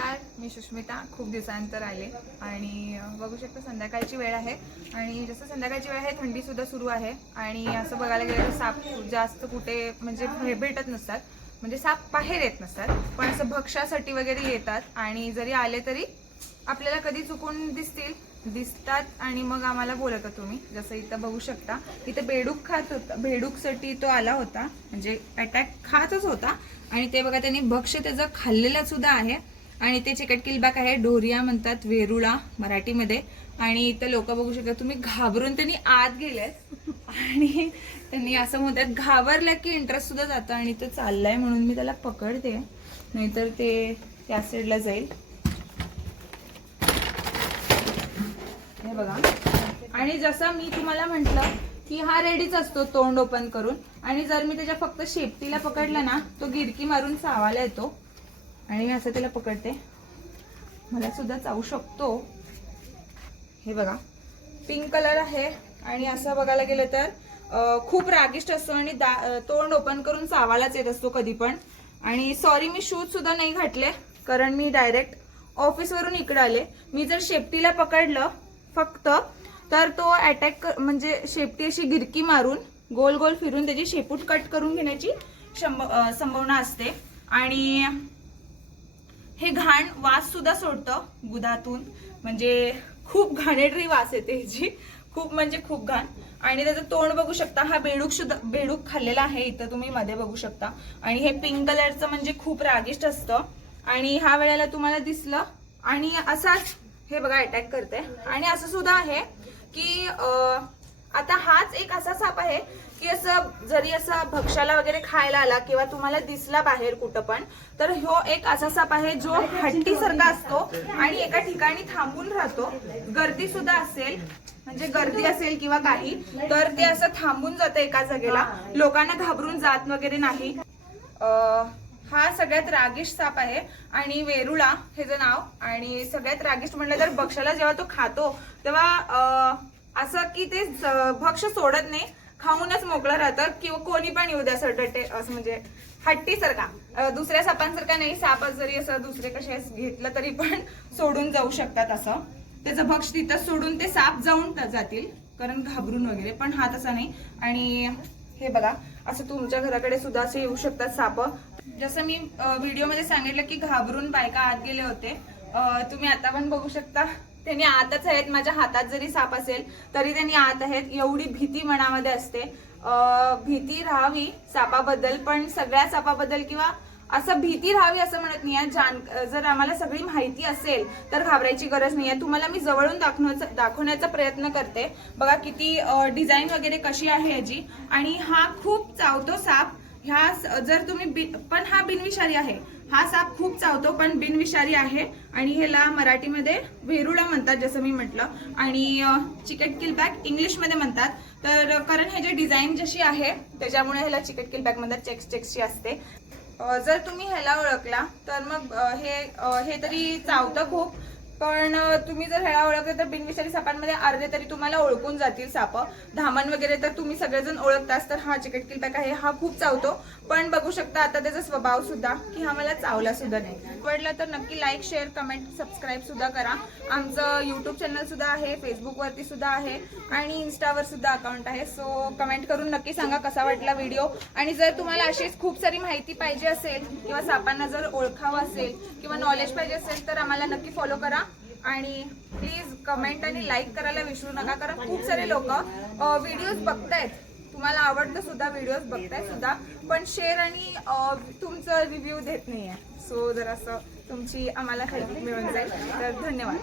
नमस्कार, मी सुष्मिता. खूप दिवसानंतर आले आणि बघू शकता संध्याकाळची वेळ आहे आणि जसं संध्याकाळची वेळ आहे थंडी सुद्धा सुरू आहे आणि असं बघायला गेलं तर साप जास्त कुठे म्हणजे भेटत नसतात, म्हणजे साप बाहेर येत नसतात, पण असं भक्ष्यासाठी वगैरे येतात आणि जरी आले तरी आपल्याला कधी चुकून दिसतात आणि मग आम्हाला बोलता तुम्ही. जसं इथं बघू शकता, इथं बेडूक खात होता, बेडूकसाठी तो आला होता, म्हणजे अटॅक खातच होता आणि ते बघा त्यांनी भक्ष्य त्याचं खाल्लेलं सुद्धा आहे आणि ते चिकट किलबॅक आहे, ढोरिया म्हणतात, वेरुळा मराठीमध्ये. आणि इथं लोक बघू शकता तुम्ही, घाबरून त्यांनी आत गेलेत आणि त्यांनी असं म्हणतात घाबरलं की इंटरेस्ट सुद्धा जातं आणि तो चाललाय म्हणून मी त्याला पकडते, नाहीतर ते त्या साईडला जाईल. हे बघा, आणि जसं मी तुम्हाला म्हटलं की हा रेडीच असतो तोंड ओपन करून, आणि जर मी त्याच्या फक्त शेपटीला पकडलं ना तो गिरकी मारून चावायला येतो आणि मी असं त्याला पकडते, मला सुद्धा चावू शकतो. हे बघा, पिंक कलर आहे आणि असं बघायला गेलं तर खूप रागिष्ट असतो आणि तोंड ओपन करून चावायलाच येत असतो कधी पण. आणि सॉरी, मी शूज सुद्धा नाही घातले कारण मी डायरेक्ट ऑफिसवरून इकडे आले. मी जर शेपटीला पकडलं फक्त तर तो अटॅक म्हणजे शेपटी अशी गिरकी मारून गोल गोल फिरून त्याची शेपूट कट करून घेण्याची संभावना असते. आणि हे घाण वास सुद्धा सोडतं गुदातून, म्हणजे खूप घाणेरडी वास येते ह्याची, खूप म्हणजे खूप घाण. आणि त्याचं तोंड बघू शकता, हा बेडूक खाल्लेला आहे, इथं तुम्ही मध्ये बघू शकता. आणि हे पिंक कलरचं म्हणजे खूप रागिष्ट असतं आणि ह्या वेळेला तुम्हाला दिसलं आणि असाच हे बघा अटॅक करते. आणि असं सुद्धा आहे की आता हाच एक असा साप आहे की असं जरी असं भक्ष्याला वगैरे खायला आला किंवा तुम्हाला दिसला बाहेर कुठं पण, तर ह्यो एक असा साप आहे जो हत्तीसारखा असतो आणि एका ठिकाणी थांबून राहतो. गर्दी सुद्धा असेल, म्हणजे गर्दी असेल किंवा काही, तर ते असं थांबून जातं एका जागेला, लोकांना घाबरून जात वगैरे नाही. हा सगळ्यात रागिष्ट साप आहे आणि वेरुळा हे जे नाव. आणि सगळ्यात रागिष्ट म्हटलं तर भक्ष्याला जेव्हा तो खातो तेव्हा असं की ते भक्ष्य सोडत नाही, खाऊनच मोकळं राहतं किंवा कोणी पण येऊ द्या, असं म्हणजे हट्टीसारखा, दुसऱ्या सापांसारखा नाही. साप जरी असं दुसरे कसे घेतलं तरी पण सोडून जाऊ शकतात, असं त्याचं भक्ष्य तिथं सोडून ते साप जाऊन जातील कारण घाबरून वगैरे, पण हा तसा नाही. आणि हे बघा, असं तुमच्या घराकडे सुद्धा असे येऊ शकतात साप. जसं मी व्हिडिओमध्ये सांगितलं की घाबरून बायका आत गेले होते, तुम्ही आता पण बघू शकता त्यांनी आतच आहेत. माझ्या हातात जरी साप असेल तरी त्यांनी आत आहेत. एवढी भीती मनामध्ये असते. भीती राहावी सापाबद्दल, पण सगळ्या सापाबद्दल किंवा असं भीती राहावी असं म्हणत नाहीये. जर आम्हाला सगळी माहिती असेल तर घाबरायची गरज नाहीये. तुम्हाला मी जवळून दाखवण्याचा प्रयत्न करते. बघा किती डिझाईन वगैरे कशी आहे याची. आणि हा खूप चावतो साप. ह्या जर तुम्ही पण हा बिनविषारी आहे. हा साप खूप चावतो पण बिनविषारी आहे आणि ह्याला मराठीमध्ये वेरुळा म्हणतात जसं मी म्हटलं, आणि चिकट किलबॅक इंग्लिशमध्ये म्हणतात. तर कारण ह्याची डिझाईन जशी आहे त्याच्यामुळे ह्याला चिकट किलबॅक म्हणतात, चेक्सची असते. जर तुम्ही ह्याला ओळखला तर मग हे तरी चावतं खूप, पण तुम्ही जर ह्याला ओळखलं तर बिनविषारी सापांमध्ये अर्धे तरी तुम्हाला ओळखून जातील साप. धामण वगैरे तर तुम्ही सगळेजण ओळखताच. तर हा चिकट किलबॅक आहे, हा खूप चावतो, पण बघू शकता आता त्याचा स्वभाव सुद्धा की हा मला चावला सुद्धा नाही. आवडलं तर नक्की लाईक, शेअर, कमेंट, सबस्क्राईब सुद्धा करा. आमचं यूट्यूब चॅनल सुद्धा आहे, फेसबुकवरती सुद्धा आहे आणि इन्स्टावर सुद्धा अकाउंट आहे. सो कमेंट करून नक्की सांगा कसा वाटला व्हिडिओ. आणि जर तुम्हाला अशीच खूप सारी माहिती पाहिजे असेल किंवा सापांना जर ओळखावं असेल किंवा नॉलेज पाहिजे असेल तर आम्हाला नक्की फॉलो करा. आणि प्लीज कमेंट आणि लाईक करायला विसरू नका, कारण खूप सारे लोक व्हिडिओज बघतायत, तुम्हाला आवडतं सुद्धा, व्हिडिओज बघतायत सुद्धा, पण शेअर आणि तुमचं रिव्ह्यू देत नाहीये. सो जर असं तुमची आम्हाला हेल्प मिळून जाईल तर धन्यवाद.